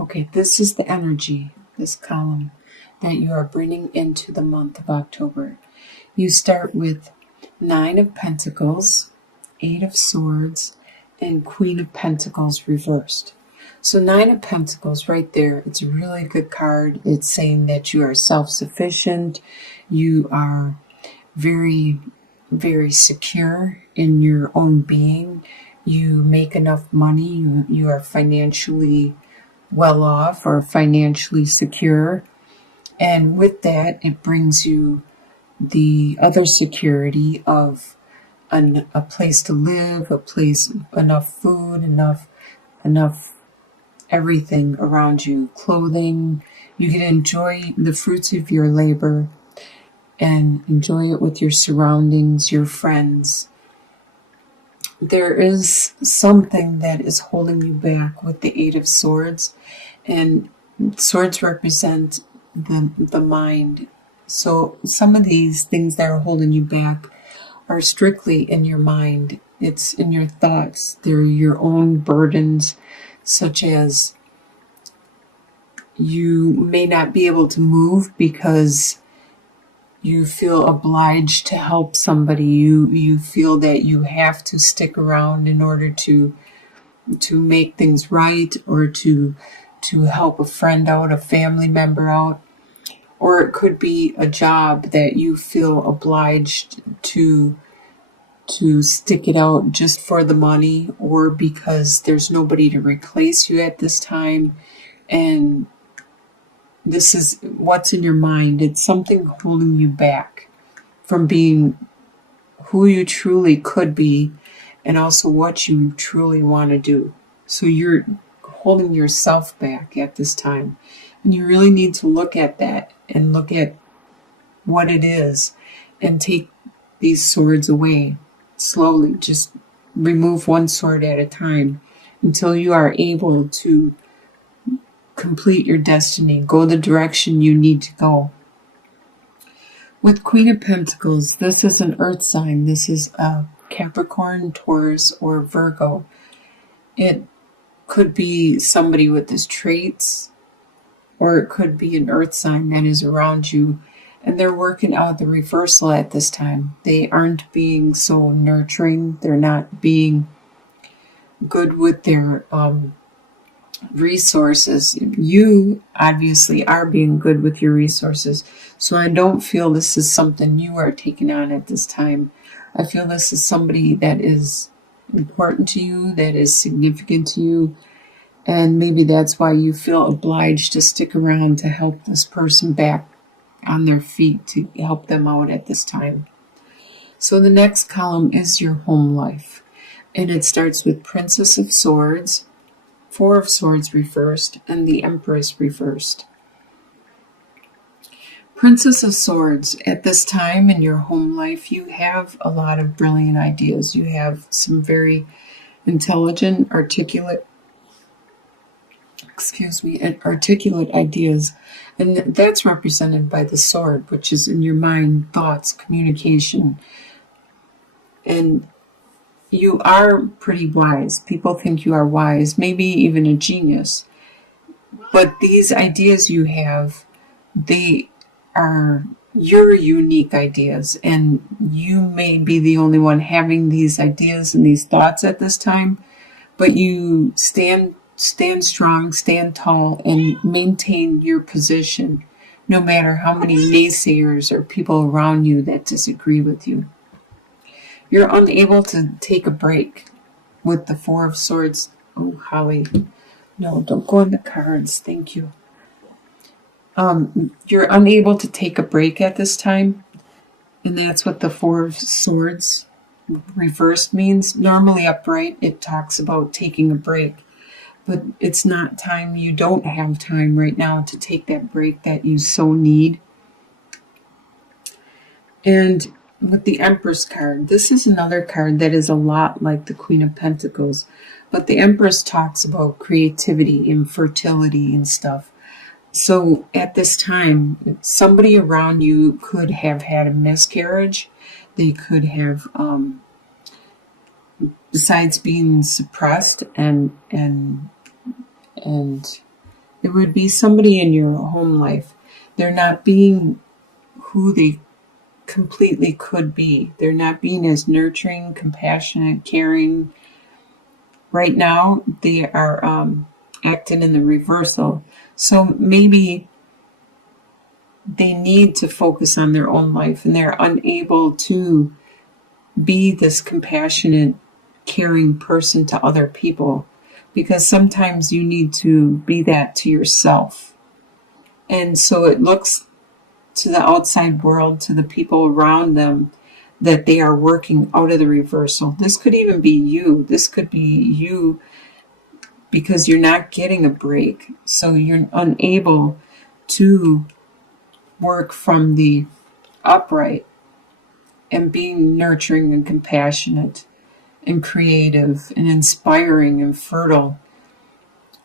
Okay, this is the energy, this column, that you are bringing into the month of October. You start with Nine of Pentacles, Eight of Swords, and Queen of Pentacles reversed. So Nine of Pentacles right there, it's a really good card. It's saying that you are self-sufficient, you are very, very secure in your own being, you make enough money, you are financially well off or financially secure. And with that, it brings you the other security of a place to live, a place, enough food, enough everything around you, clothing. You can enjoy the fruits of your labor and enjoy it with your surroundings, your friends. There is something that is holding you back with the Eight of Swords, and swords represent the mind. So some of these things that are holding you back are strictly in your mind. It's in your thoughts. They're your own burdens, such as you may not be able to move because you feel obliged to help somebody. You feel that you have to stick around in order to make things right, or to help a friend out, a family member out. Or it could be a job that you feel obliged to stick it out just for the money, or because there's nobody to replace you at this time. And this is what's in your mind. It's something holding you back from being who you truly could be, and also what you truly want to do. So you're holding yourself back at this time. And you really need to look at that and look at what it is and take these swords away slowly. Just remove one sword at a time until you are able to complete your destiny, go the direction you need to go. With Queen of Pentacles, this is an earth sign. This is a Capricorn, Taurus, or Virgo. It could be somebody with these traits, or it could be an earth sign that is around you, and they're working out the reversal at this time. They aren't being so nurturing. They're not being good with their resources. You obviously are being good with your resources. So I don't feel this is something you are taking on at this time. I feel this is somebody that is important to you, that is significant to you. And maybe that's why you feel obliged to stick around to help this person back on their feet, to help them out at this time. So the next column is your home life. And it starts with Princess of Swords, Four of Swords reversed, and the Empress reversed. Princess of Swords, at this time in your home life, you have a lot of brilliant ideas. You have some very intelligent, articulate ideas. And that's represented by the sword, which is in your mind, thoughts, communication. And you are pretty wise. People think you are wise, maybe even a genius. But these ideas you have, they are your unique ideas, and you may be the only one having these ideas and these thoughts at this time, but you stand strong, stand tall, and maintain your position, no matter how many naysayers or people around you that disagree with you. You're unable to take a break with the Four of Swords. Oh, Holly, no, don't go on the cards. Thank you. You're unable to take a break at this time, and that's what the Four of Swords reversed means. Normally upright, it talks about taking a break, but it's not time. You don't have time right now to take that break that you so need. And with the Empress card, this is another card that is a lot like the Queen of Pentacles, but the Empress talks about creativity and fertility and stuff. So at this time, somebody around you could have had a miscarriage. They could have, besides being suppressed and It would be somebody in your home life. They're not being who they completely could be. They're not being as nurturing, compassionate, caring. Right now, they are acting in the reversal. So maybe they need to focus on their own life and they're unable to be this compassionate, caring person to other people, because sometimes you need to be that to yourself. And so it looks to the outside world, to the people around them, that they are working out of the reversal. This could even be you. This could be you because you're not getting a break. So you're unable to work from the upright and being nurturing and compassionate and creative and inspiring and fertile,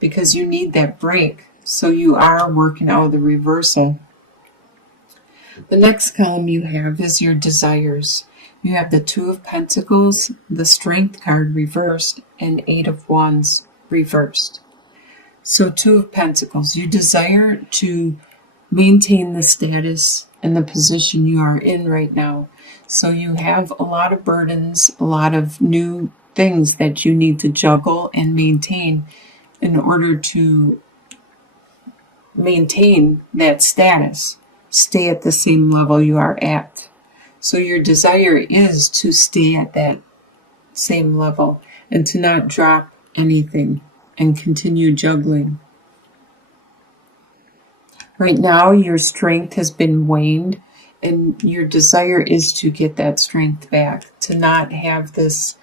because you need that break. So you are working out of the reversal. The next column you have is your desires. You have the Two of Pentacles, the Strength card reversed, and Eight of Wands reversed. So Two of Pentacles, you desire to maintain the status and the position you are in right now. So you have a lot of burdens, a lot of new things that you need to juggle and maintain in order to maintain that status. Stay at the same level you are at. So your desire is to stay at that same level and to not drop anything and continue juggling. Right now, your strength has been waned, and your desire is to get that strength back, to not have this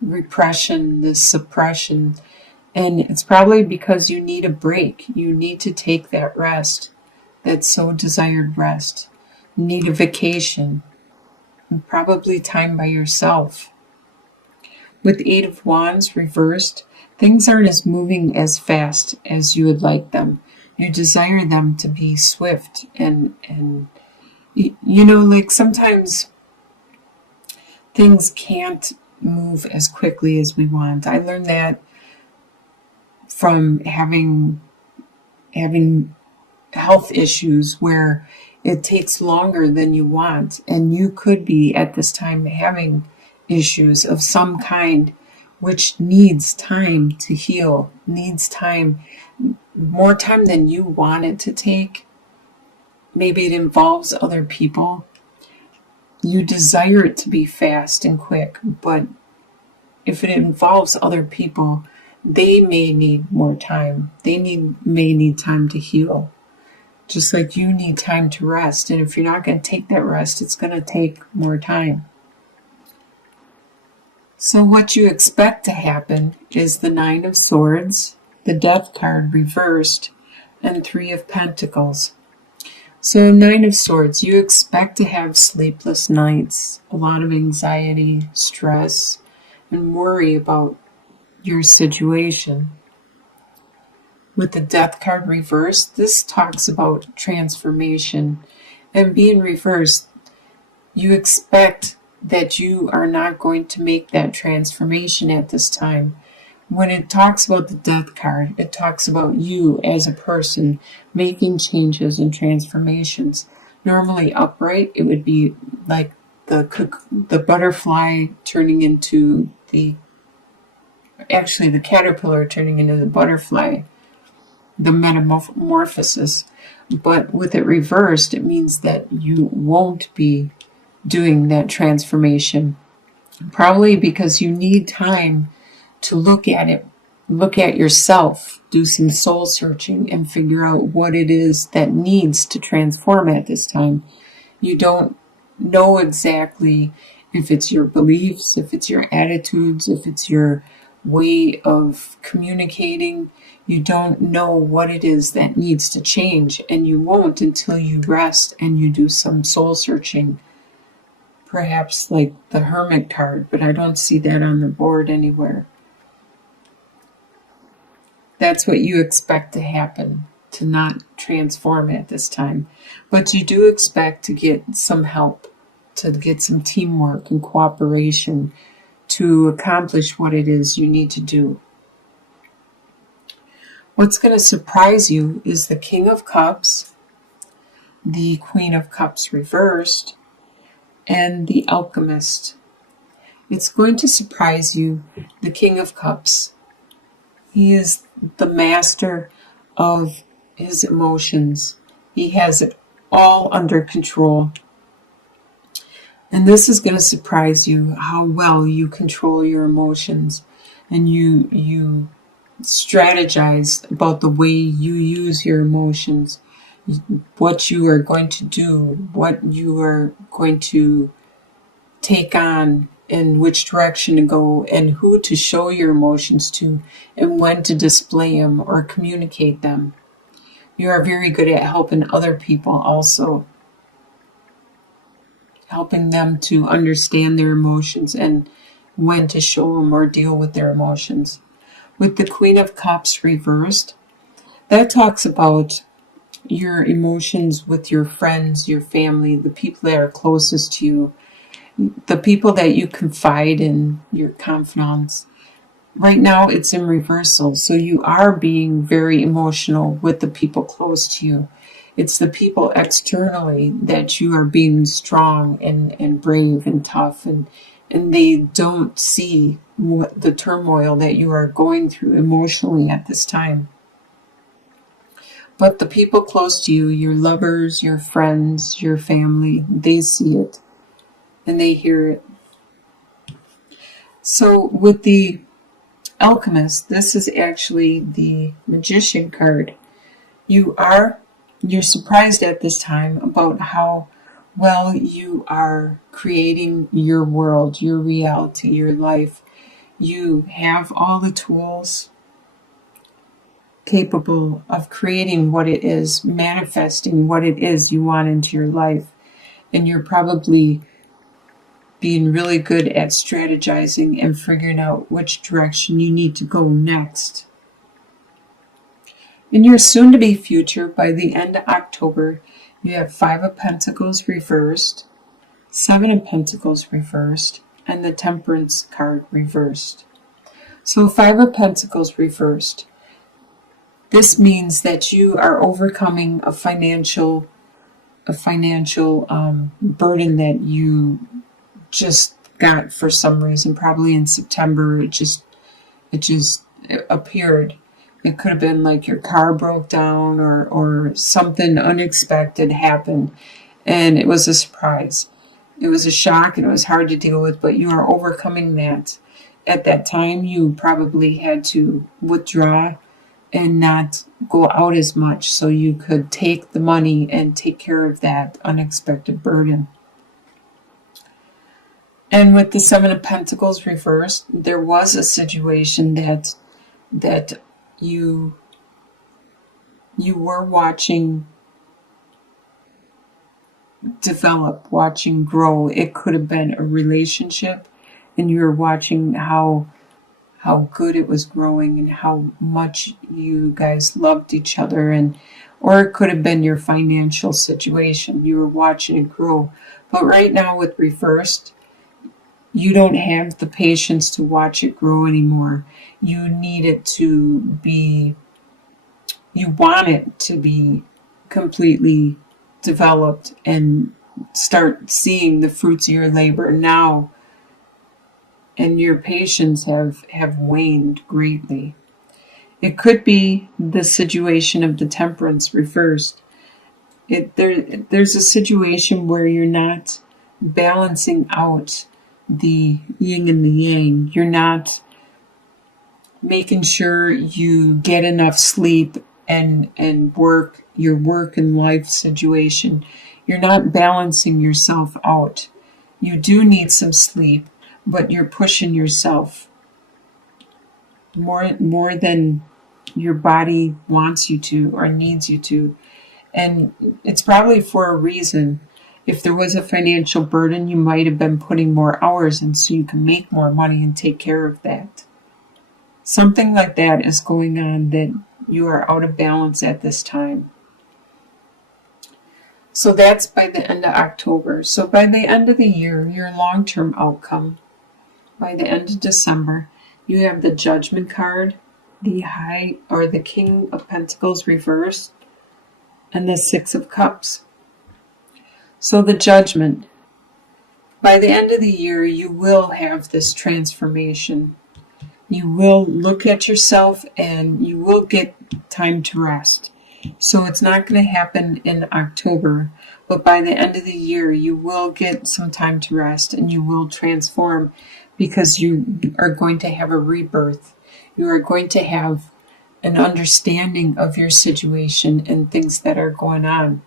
repression, this suppression. And it's probably because you need a break. You need to take that rest, that so desired rest. You need a vacation, and probably time by yourself. With Eight of Wands reversed, things aren't as moving as fast as you would like them. You desire them to be swift and like sometimes things can't move as quickly as we want. I learned that from having health issues where it takes longer than you want, and you could be at this time having issues of some kind which needs time to heal, needs time, more time than you want it to take. Maybe it involves other people. You desire it to be fast and quick, but if it involves other people, they may need more time. They may need time to heal, just like you need time to rest. And if you're not going to take that rest, it's going to take more time. So what you expect to happen is the Nine of Swords, the Death card reversed, and Three of Pentacles. So Nine of Swords, you expect to have sleepless nights, a lot of anxiety, stress, and worry about your situation. With the Death card reversed, this talks about transformation. And being reversed, you expect that you are not going to make that transformation at this time. When it talks about the Death card, it talks about you as a person making changes and transformations. Normally upright, it would be like the butterfly turning into the caterpillar turning into the butterfly, the metamorphosis. But with it reversed, it means that you won't be doing that transformation, probably because you need time to look at it, look at yourself, do some soul searching and figure out what it is that needs to transform at this time. You don't know exactly if it's your beliefs, if it's your attitudes, if it's your way of communicating. You don't know what it is that needs to change, and you won't until you rest and you do some soul searching. Perhaps like the Hermit card, but I don't see that on the board anywhere. That's what you expect to happen, to not transform at this time. But you do expect to get some help, to get some teamwork and cooperation to accomplish what it is you need to do. What's going to surprise you is the King of Cups, the Queen of Cups reversed, and the Alchemist. It's going to surprise you, the King of Cups. He is the master of his emotions. He has it all under control. And this is going to surprise you how well you control your emotions, and you strategize about the way you use your emotions, what you are going to do, what you are going to take on, and which direction to go, and who to show your emotions to, and when to display them or communicate them. You are very good at helping other people also, helping them to understand their emotions and when to show them or deal with their emotions. With the Queen of Cups reversed, that talks about your emotions with your friends, your family, the people that are closest to you, the people that you confide in, your confidants. Right now it's in reversal, so you are being very emotional with the people close to you. It's the people externally that you are being strong and brave and tough, and they don't see the turmoil that you are going through emotionally at this time. But the people close to you, your lovers, your friends, your family, they see it and they hear it. So with the Alchemist, this is actually the Magician card. You're surprised at this time about how well you are creating your world, your reality, your life. You have all the tools capable of creating what it is, manifesting what it is you want into your life. And you're probably being really good at strategizing and figuring out which direction you need to go next. In your soon-to-be future, by the end of October, you have 5 of Pentacles reversed, 7 of Pentacles reversed, and the Temperance card reversed. So 5 of Pentacles reversed. This means that you are overcoming a financial burden that you just got for some reason. Probably in September, it just appeared. It could have been like your car broke down or something unexpected happened, and it was a surprise. It was a shock and it was hard to deal with, but you are overcoming that. At that time, you probably had to withdraw and not go out as much so you could take the money and take care of that unexpected burden. And with the 7 of Pentacles reversed, there was a situation that you were watching develop, watching grow. It could have been a relationship, and you were watching how good it was growing and how much you guys loved each other, or it could have been your financial situation. You were watching it grow. But right now with reversed, you don't have the patience to watch it grow anymore. You need it to be, you want it to be completely developed and start seeing the fruits of your labor now. And your patience have waned greatly. It could be the situation of the Temperance reversed. There's a situation where you're not balancing out the yin and the yang. You're not making sure you get enough sleep and work, your work and life situation. You're not balancing yourself out. You do need some sleep, but you're pushing yourself more than your body wants you to or needs you to. And it's probably for a reason. If there was a financial burden, you might have been putting more hours in so you can make more money and take care of that. Something like that is going on, that you are out of balance at this time. So that's by the end of October. So by the end of the year, your long-term outcome, by the end of December, you have the Judgment card, the High or the King of Pentacles reversed, and the Six of Cups. So the Judgment. By the end of the year, you will have this transformation. You will look at yourself and you will get time to rest. So it's not going to happen in October, but by the end of the year, you will get some time to rest and you will transform because you are going to have a rebirth. You are going to have an understanding of your situation and things that are going on.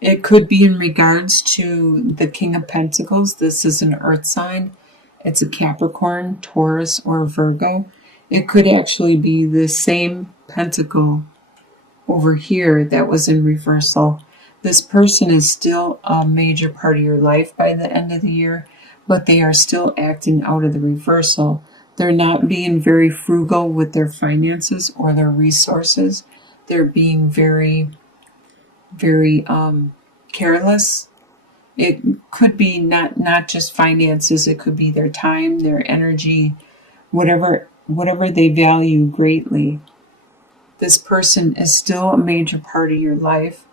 It could be in regards to the King of Pentacles. This is an earth sign. It's a Capricorn, Taurus, or Virgo. It could actually be the same pentacle over here that was in reversal. This person is still a major part of your life by the end of the year, but they are still acting out of the reversal. They're not being very frugal with their finances or their resources. They're being very careless. It could be not just finances, it could be their time, their energy, whatever they value greatly. This person is still a major part of your life.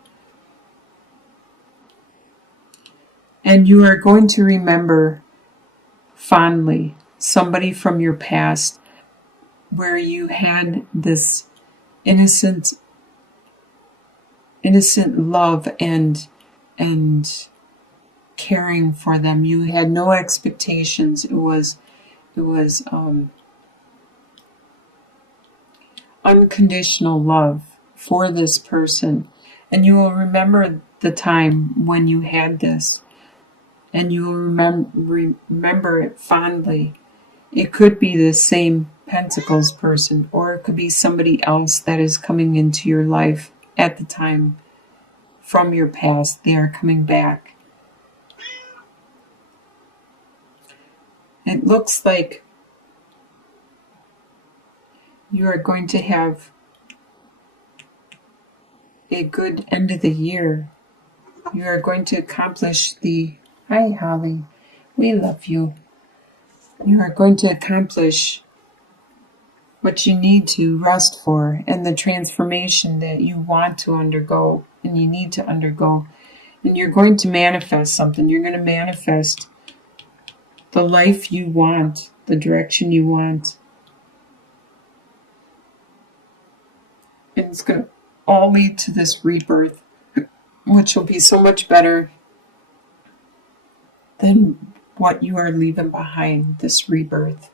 And you are going to remember fondly somebody from your past where you had this innocent love and caring for them. You had no expectations. It was unconditional love for this person. And you will remember the time when you had this. And you will remember it fondly. It could be the same Pentacles person, or it could be somebody else that is coming into your life at the time from your past. They are coming back. It looks like you are going to have a good end of the year. You are going to accomplish Hi, Holly. We love you. You are going to accomplish what you need to rest for and the transformation that you want to undergo and you need to undergo. And you're going to manifest something. You're going to manifest the life you want, the direction you want. And it's going to all lead to this rebirth, which will be so much better than what you are leaving behind, this rebirth.